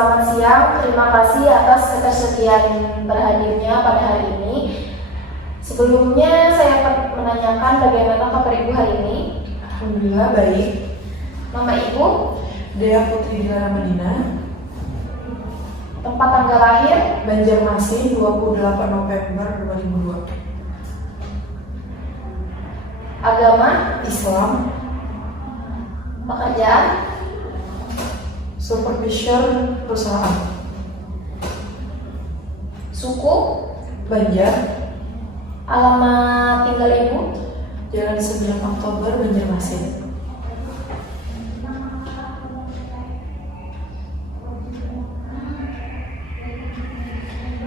selamat siang. Terima kasih atas ketersediaan berhadirnya pada hari ini. Sebelumnya saya menanyakan bagaimana kabar Ibu hari ini? Alhamdulillah baik. Nama Ibu? Dea Putri Dilara Madina. Tempat tanggal lahir? Banjarmasin 28 November 2002. Agama? Islam. Pekerjaan? Supervisor perusahaan. Suku? Banjar. Alamat tinggal Ibu? Jalan 9 Oktober Banjarmasin.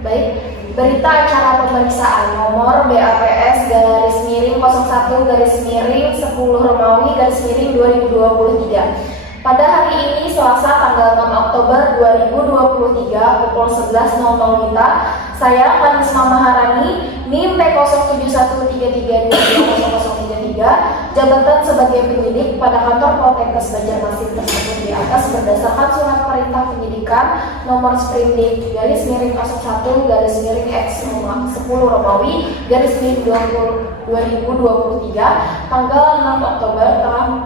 Baik, berita acara pemeriksaan nomor BAPS garis miring 01 garis miring 10 Romawi garis miring 2023. Pada hari ini Selasa tanggal 6 Oktober 2023 pukul 11.00 WITA, saya Kanisma Maharani NIM P0713320033 jabatan sebagai penyidik pada kantor Poltekkes Banjarmasin tersebut di atas berdasarkan surat perintah penyidikan nomor sprindik garis miring 01 garis miring X 10 Romawi garis miring 2023 tanggal 6 Oktober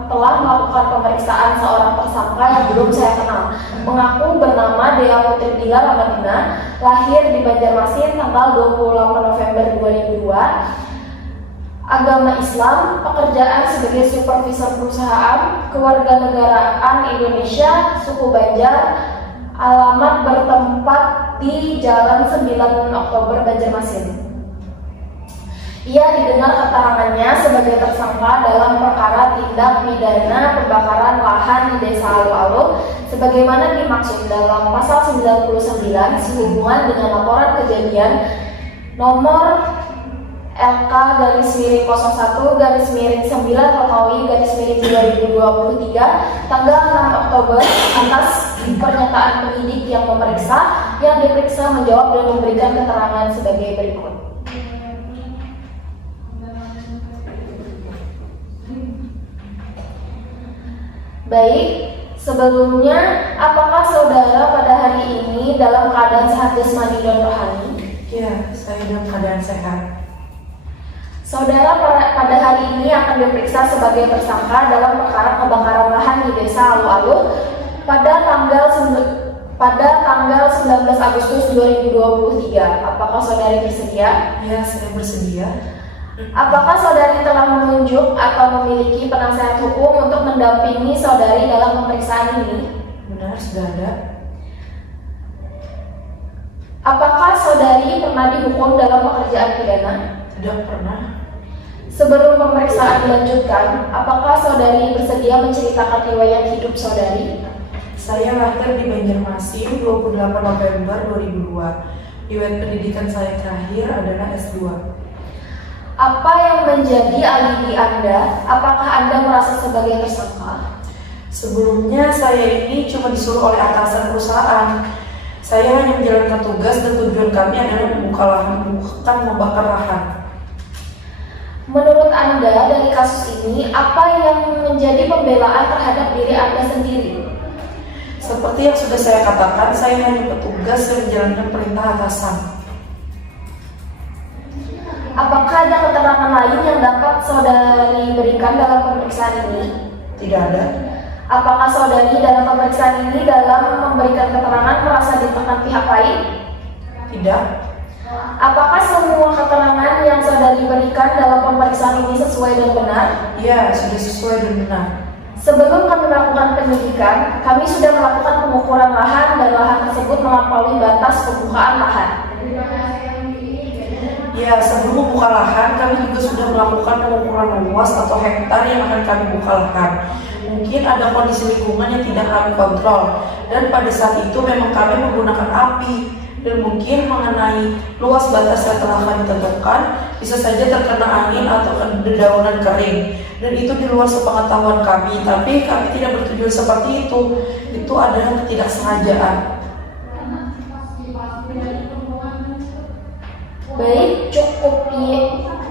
telah melakukan pemeriksaan seorang tersangka yang belum saya kenal, mengaku bernama Dea Putri Dilara Madina, lahir di Banjarmasin tanggal 28 November 2002. Agama Islam, pekerjaan sebagai supervisor perusahaan, kewarganegaraan Indonesia, suku Banjar, alamat bertempat di Jalan 9 Oktober Banjarmasin. Ia didengar keterangannya sebagai tersangka dalam perkara tindak pidana pembakaran lahan di Desa Alu-Alu sebagaimana dimaksud dalam pasal 99 sehubungan dengan laporan kejadian nomor LK garis miring 01 garis miring 9 Romawi garis miring 2023 tanggal 6 Oktober atas pernyataan penyidik yang diperiksa menjawab dan memberikan keterangan sebagai berikut. Baik, sebelumnya apakah saudara pada hari ini dalam keadaan sehat jasmani dan rohani? Ya, saya dalam keadaan sehat. Saudara pada hari ini akan diperiksa sebagai tersangka dalam perkara kebakaran lahan di Desa Alu-Alu pada tanggal 19 Agustus 2023. Apakah saudari bersedia? Ya, saya bersedia. Apakah saudari telah menunjuk atau memiliki penasehat hukum untuk mendampingi saudari dalam pemeriksaan ini? Benar, sudah ada. Apakah saudari pernah dihukum dalam pekerjaan pidana? Tidak pernah. Sebelum pemeriksaan dilanjutkan, apakah saudari bersedia menceritakan riwayat hidup saudari? Saya lahir di Banjarmasin 28 November 2002. Riwayat pendidikan saya terakhir adalah S2. Apa yang menjadi alibi Anda? Apakah Anda merasa sebagai tersangka? Sebelumnya saya ini cuma disuruh oleh atasan perusahaan. Saya hanya menjalankan tugas dan tujuan kami adalah membuka lahan, bukan membakar lahan. Menurut Anda dari kasus ini, apa yang menjadi pembelaan terhadap diri Anda sendiri? Seperti yang sudah saya katakan, saya hanya petugas yang menjalankan perintah atasan. Apakah ada keterangan lain yang dapat saudari berikan dalam pemeriksaan ini? Tidak ada. Apakah saudari dalam pemeriksaan ini dalam memberikan keterangan merasa ditekan pihak lain? Tidak. Apakah semua keterangan yang saudari berikan dalam pemeriksaan ini sesuai dan benar? Ya, sudah sesuai dan benar. Sebelum kami melakukan penyidikan, kami sudah melakukan pengukuran lahan dan lahan tersebut melampaui batas pembukaan lahan. Ya, sebelum membuka lahan, kami juga sudah melakukan pengukuran luas atau hektar yang akan kami buka lahan. Mungkin ada kondisi lingkungan yang tidak kami kontrol, dan pada saat itu memang kami menggunakan api. Dan mungkin mengenai luas batas yang telah kami tentukan, bisa saja terkena angin atau dedaunan kering. Dan itu di luar sepengetahuan kami, tapi kami tidak bertujuan seperti itu. Itu adalah ketidaksengajaan.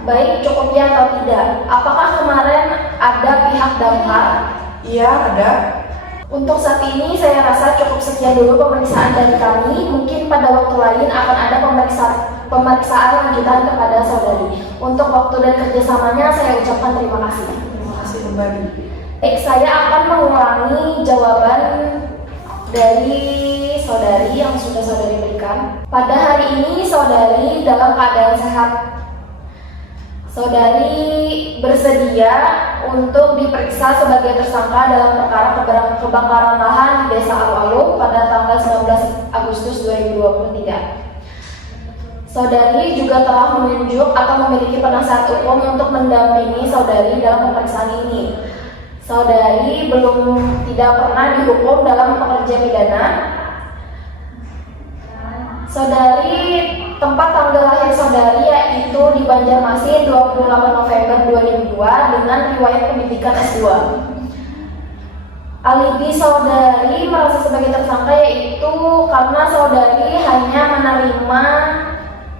Baik, cukup ya atau tidak? Apakah kemarin ada pihak damkar? Iya, ada. Untuk saat ini saya rasa cukup sekian dulu pemeriksaan dari kami. Mungkin pada waktu lain akan ada pemeriksaan lanjutan kepada saudari. Untuk waktu dan kerjasamanya saya ucapkan terima kasih. Terima kasih kembali. Baik, saya akan mengulangi jawaban dari saudari yang sudah saudari berikan. Pada hari ini saudari dalam keadaan sehat. Saudari bersedia untuk diperiksa sebagai tersangka dalam perkara kebakaran lahan di Desa Alwalu pada tanggal 19 Agustus 2023. Saudari juga telah menunjuk atau memiliki penasihat hukum untuk mendampingi saudari dalam pemeriksaan ini. Saudari tidak pernah dihukum dalam pekerja pidana. Saudari, tempat tanggal lahir saudari yaitu di Banjarmasin 28 November 2002 dengan riwayat pendidikan S2. Alibi saudari merasa sebagai tersangka yaitu karena saudari hanya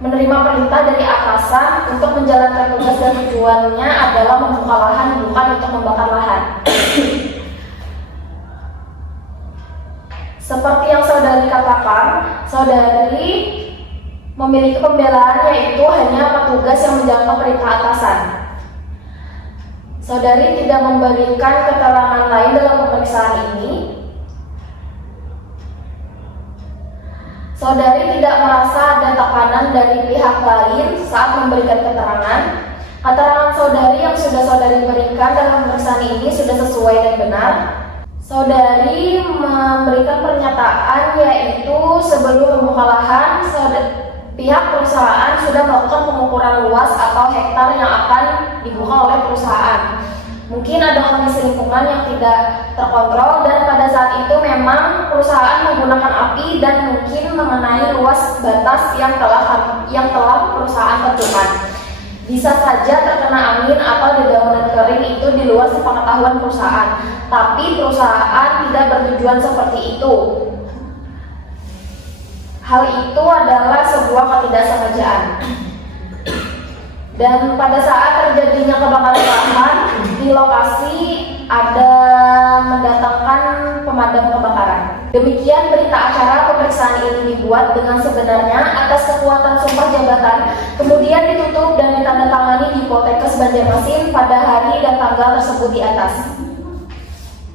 menerima perintah dari atasan untuk menjalankan tugas dan tujuannya adalah membuka lahan, bukan untuk membakar lahan. Seperti yang saudari katakan, saudari memiliki pembelaan yaitu hanya petugas yang menjalankan perintah atasan. Saudari tidak memberikan keterangan lain dalam pemeriksaan ini. Saudari tidak merasa ada tekanan dari pihak lain saat memberikan keterangan. Keterangan saudari yang sudah saudari berikan dalam pemeriksaan ini sudah sesuai dan benar. Saudari memberikan pernyataan yaitu sebelum membuka lahan, pihak perusahaan sudah melakukan pengukuran luas atau hektar yang akan dibuka oleh perusahaan. Mungkin ada kondisi lingkungan yang tidak terkontrol dan pada saat itu memang perusahaan menggunakan api dan mungkin mengenai luas batas yang telah perusahaan tentukan. Bisa saja terkena angin atau dedaunan kering itu di luar sepengetahuan perusahaan, tapi perusahaan tidak bertujuan seperti itu. Hal itu adalah sebuah ketidaksengajaan. Dan pada saat terjadinya kebakaran lahan, di lokasi ada mendatangkan pemadam kebakaran. Demikian berita acara pemeriksaan ini dibuat dengan sebenarnya atas kekuatan sumpah jabatan, kemudian ditutup dan ditandatangani di Poltekkes Banjarmasin pada hari dan tanggal tersebut di atas.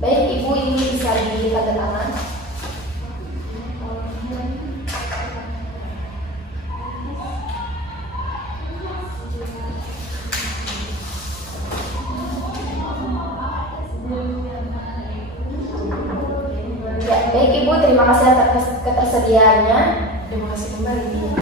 Baik, Ibu, ini bisa ditandatangan. Ya, baik Ibu, terima kasih atas ketersediaannya. Terima kasih kembali.